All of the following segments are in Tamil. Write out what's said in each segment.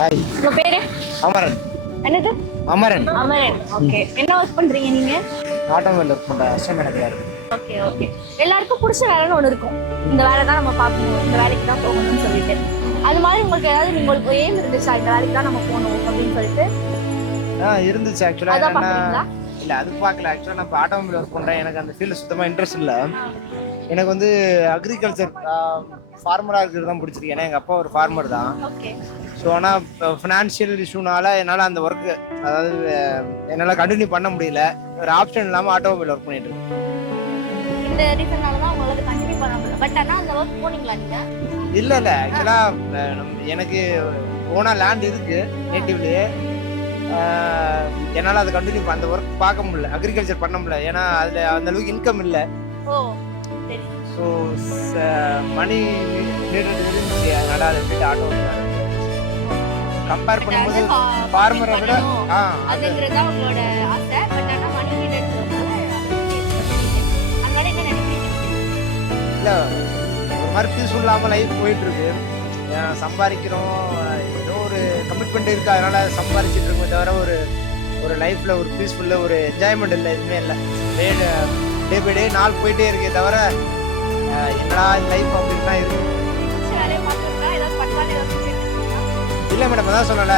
ஹாய். உங்க பேரு? அமரன். என்னது? அமரன். அமரன். ஓகே. என்ன ஒர்க் பண்றீங்க நீங்க? ஆட்டோமொபைல் ஒர்க் பண்ணுற அசிஸ்டன்ட் இருக்கு. Okay okay. எல்லாருக்கும் பிடிச்ச வேலைன்னு ஒன்று இருக்கும். இந்த வேலை தான் நம்ம பார்க்கணும், இந்த வேலைக்கு தான் போகணும்னு சொல்லிட்டு. அது மாதிரி உங்களுக்கு ஏதாவது உங்களுக்கு எய்ம் இருந்துச்சா, இந்த வேலைக்கு தான் நம்ம போகணும் அப்படின்னு சொல்லிட்டு? இருந்துச்சு ஆக்சுவலாக. அதான் பார்க்குறீங்களா? இல்லை அது பார்க்கல. ஆக்சுவலாக நான் இப்போ ஆட்டோமொபைல் ஒர்க் பண்ணுறேன். எனக்கு அந்த ஃபீல்டு சுத்தமாக இன்ட்ரெஸ்ட் இல்லை. எனக்கு வந்து அக்ரிகல்ச்சர் ஃபார்மராக இருக்கிறது தான் பிடிச்சிருக்கு. ஏன்னா எங்கள் அப்பா ஒரு ஃபார்மர் தான். ஓகே. ஸோ ஆனால் ஃபினான்ஷியல் இஷ்யூனால என்னால் அந்த ஒர்க்கு அதாவது என்னால் கண்டினியூ பண்ண முடியல. ஒரு ஆப்ஷன் இல்லாமல் ஆட்டோமொபைல் ஒர்க் பண்ணிட்டு இருக்கேன். இந்த ரீசனால தான் உங்களுக்கு கண்டினியூ பண்ண முடியல. பட் ஆனால் அந்த ஒர்க் போனீங்களா நீங்கள்? இல்லை ஆக்சுவலாக எனக்கு ஓனாக லேண்ட் இருக்குது நேட்டிவ்லேயே. என்னால் அதை கண்டினியூ அந்த ஒர்க் பார்க்க முடியல, அக்ரிகல்ச்சர் பண்ண முடியல. ஏன்னா அதில் அந்த அளவுக்கு இன்கம் இல்லை. ஸோ மணி நீடுறது இருந்துச்சு. அதனால் அதை விட்டு ஆட்டோமொபைல் கம்பேர் பண்ணும்போது ஃபார்மரை விட அதுங்கிறது தான் உங்களோட ஆசை. பட் ஆனால் மணி அதனால என்ன நினைக்கிறீங்க? இல்லை ஒரு மாதிரி பீஸ்ஃபுல் இல்லாமல் லைஃப் போயிட்டுருக்கு. சம்பாதிக்கிறோம், ஏதோ ஒரு கமிட்மெண்ட் இருக்குது, அதனால் சம்பாதிச்சிட்டு இருக்கோம். தவிர ஒரு ஒரு லைஃப்பில் ஒரு பீஸ்ஃபுல்ல ஒரு என்ஜாய்மெண்ட் இல்லை, எதுவுமே இல்லை. டே பை டே நாள் போயிட்டே இருக்கே தவிர என்னடா லைஃப் அப்படின்னு தான் இருக்குது. இல்லை மேடம், அதான் சொல்லலை.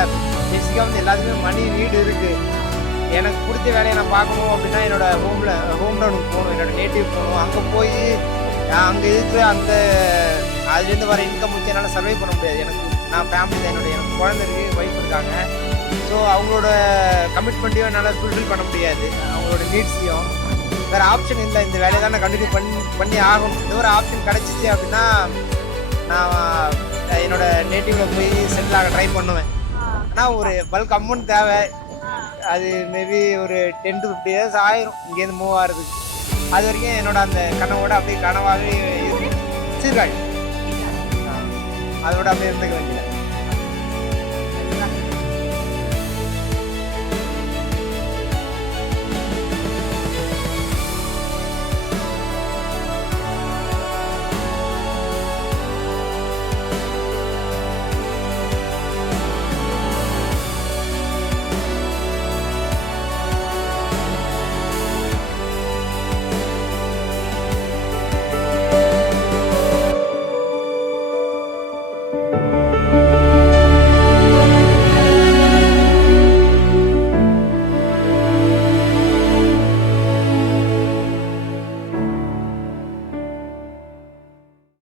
பேசிக்காக வந்து எல்லாத்துக்குமே மணி நீடு இருக்குது. எனக்கு பிடிச்ச வேலையை நான் பார்க்கணும் அப்படின்னா என்னோட ஹோம் டவுனுக்கு போகணும், என்னோட நேட்டிவ் போகணும். அங்கே போய் அங்கே இருக்கிற அந்த அதுலேருந்து வர இன்கம் வச்சு என்னால் சர்வை பண்ண முடியாது. நான் ஃபேமிலி தான், எனக்கு குழந்தை இருக்குது, ஒய்ஃப் இருக்காங்க. ஸோ அவங்களோட கமிட்மெண்ட்டையும் என்னால் ஃபுல்ஃபில் பண்ண முடியாது, அவங்களோட நீட்ஸையும். வேறு ஆப்ஷன் இல்லை, இந்த வேலையை தான் நான் கண்டினியூ பண்ணி ஆகணும். இந்த ஒரு ஆப்ஷன் கிடச்சிச்சு அப்படின்னா நான் என்னோட நேட்டிவில் போய் செட்டில் ஆக ட்ரை பண்ணுவேன். ஆனால் ஒரு பல்க் அமௌண்ட் தேவை. அது மேபி ஒரு 10 to 50 years ஆயிரும் இங்கேருந்து மூவ் ஆகிறதுக்கு. அது வரைக்கும் என்னோட அந்த கனவோட அப்படியே கனவாகவே சீர்காழி அதோட அப்படியே இருந்துக்க வேண்டியது.